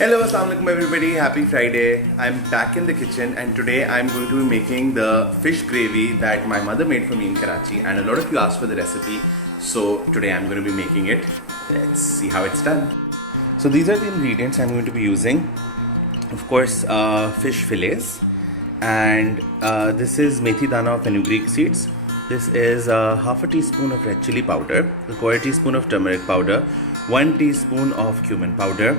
Hello, assalamualaikum everybody. Happy Friday. I'm back in the kitchen and today I'm going to be making the fish gravy that my mother made for me in Karachi, and a lot of you asked for the recipe. So today I'm going to be making it. Let's see how it's done. So these are the ingredients I'm going to be using. Of course, fish fillets, and this is methi dana of fenugreek seeds. This is half a teaspoon of red chili powder, a quarter teaspoon of turmeric powder, 1 teaspoon of cumin powder,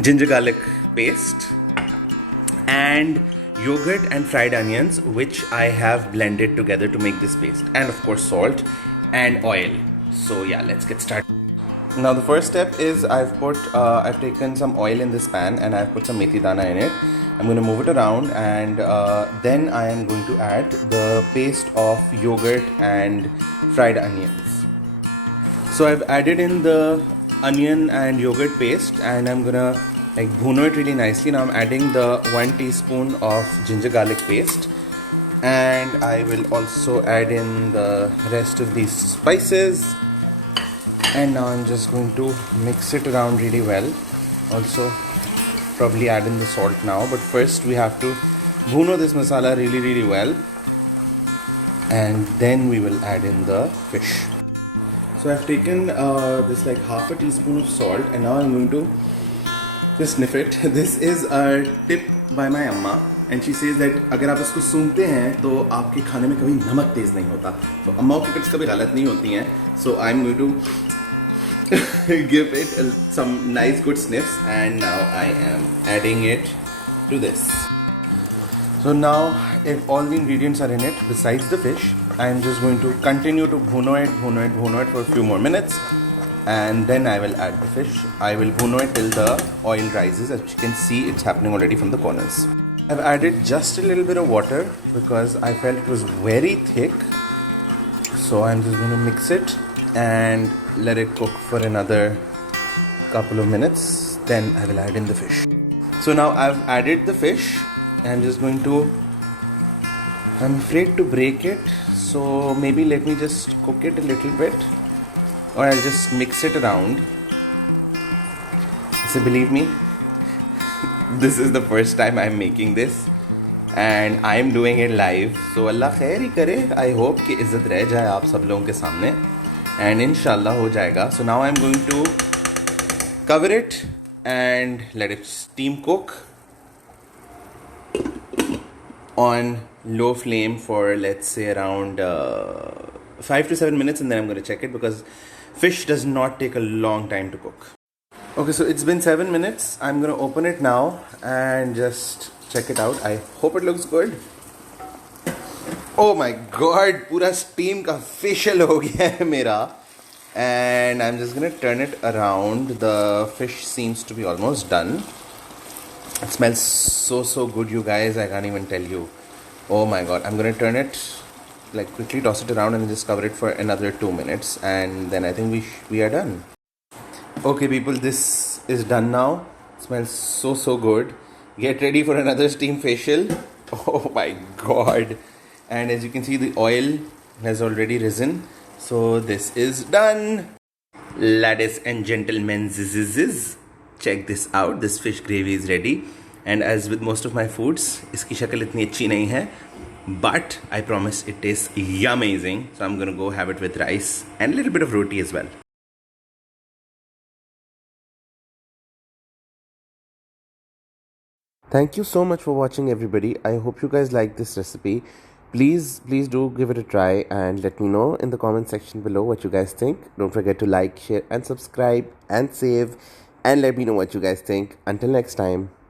ginger garlic paste, and yogurt and fried onions, which I have blended together to make this paste, and of course salt and oil. So yeah, let's get started. Now the first step is I've taken some oil in this pan and I've put some methi dana in it. I'm going to move it around, and then I am going to add the paste of yogurt and fried onions. So I've added in the onion and yogurt paste and I'm gonna bhuno it really nicely. Now I'm adding the 1 teaspoon of ginger garlic paste, and I will also add in the rest of these spices, and now I'm just going to mix it around really well. Also probably add in the salt now, but first we have to bhuno this masala really well, and then we will add in the fish. So I've taken this half a teaspoon of salt, and now I'm going to just sniff it. This is a tip by my amma, and she says that अगर आप इसको सूंघते हैं तो आपके खाने में कभी नमक तेज नहीं होता. तो अम्माओं की टिप्स कभी गलत नहीं होती हैं. So I'm going to give it some nice good sniffs, and now I am adding it to this. So now, if all the ingredients are in it besides the fish, I am just going to continue to bhuno it for a few more minutes, and then I will add the fish. I will bhuno it till the oil rises. As you can see, it's happening already from the corners. I've added just a little bit of water because I felt it was very thick. So I'm just going to mix it and let it cook for another couple of minutes. Then I will add in the fish. So now I've added the fish. I'm just going to, I'm afraid to break it, so maybe let me just cook it a little bit, or I'll just mix it around. So believe me, this is the first time I'm making this, and I'm doing it live. So Allah khair hi kare. I hope कि इज्जत रह जाए आप सब लोगों के सामने, and inshallah हो जाएगा. So now I'm going to cover it and let it steam cook on low flame for, let's say, around 5 to 7 minutes, and then I'm going to check it because fish does not take a long time to cook. Okay, so it's been 7 minutes. I'm going to open it now and just check it out. I hope it looks good. Oh my god, pura steam ka facial ho gaya hai mera. And I'm just going to turn it around. The fish seems to be almost done. It smells so good, you guys. I can't even tell you. Oh my god. I'm gonna turn it, quickly toss it around and just cover it for another 2 minutes, and then I think we are done. Okay people, this is done now. It smells so good. Get ready for another steam facial. Oh my god. And as you can see, the oil has already risen. So this is done. Ladies and gentlemen, check this out. This fish gravy is ready, and as with most of my foods, इसकी शक्ल इतनी अच्छी नहीं है, but I promise it tastes amazing. So I'm gonna go have it with rice and a little bit of roti as well. Thank you so much for watching, everybody. I hope you guys like this recipe. Please do give it a try and let me know in the comment section below what you guys think. Don't forget to like, share and subscribe and save, and let me know what you guys think. Until next time.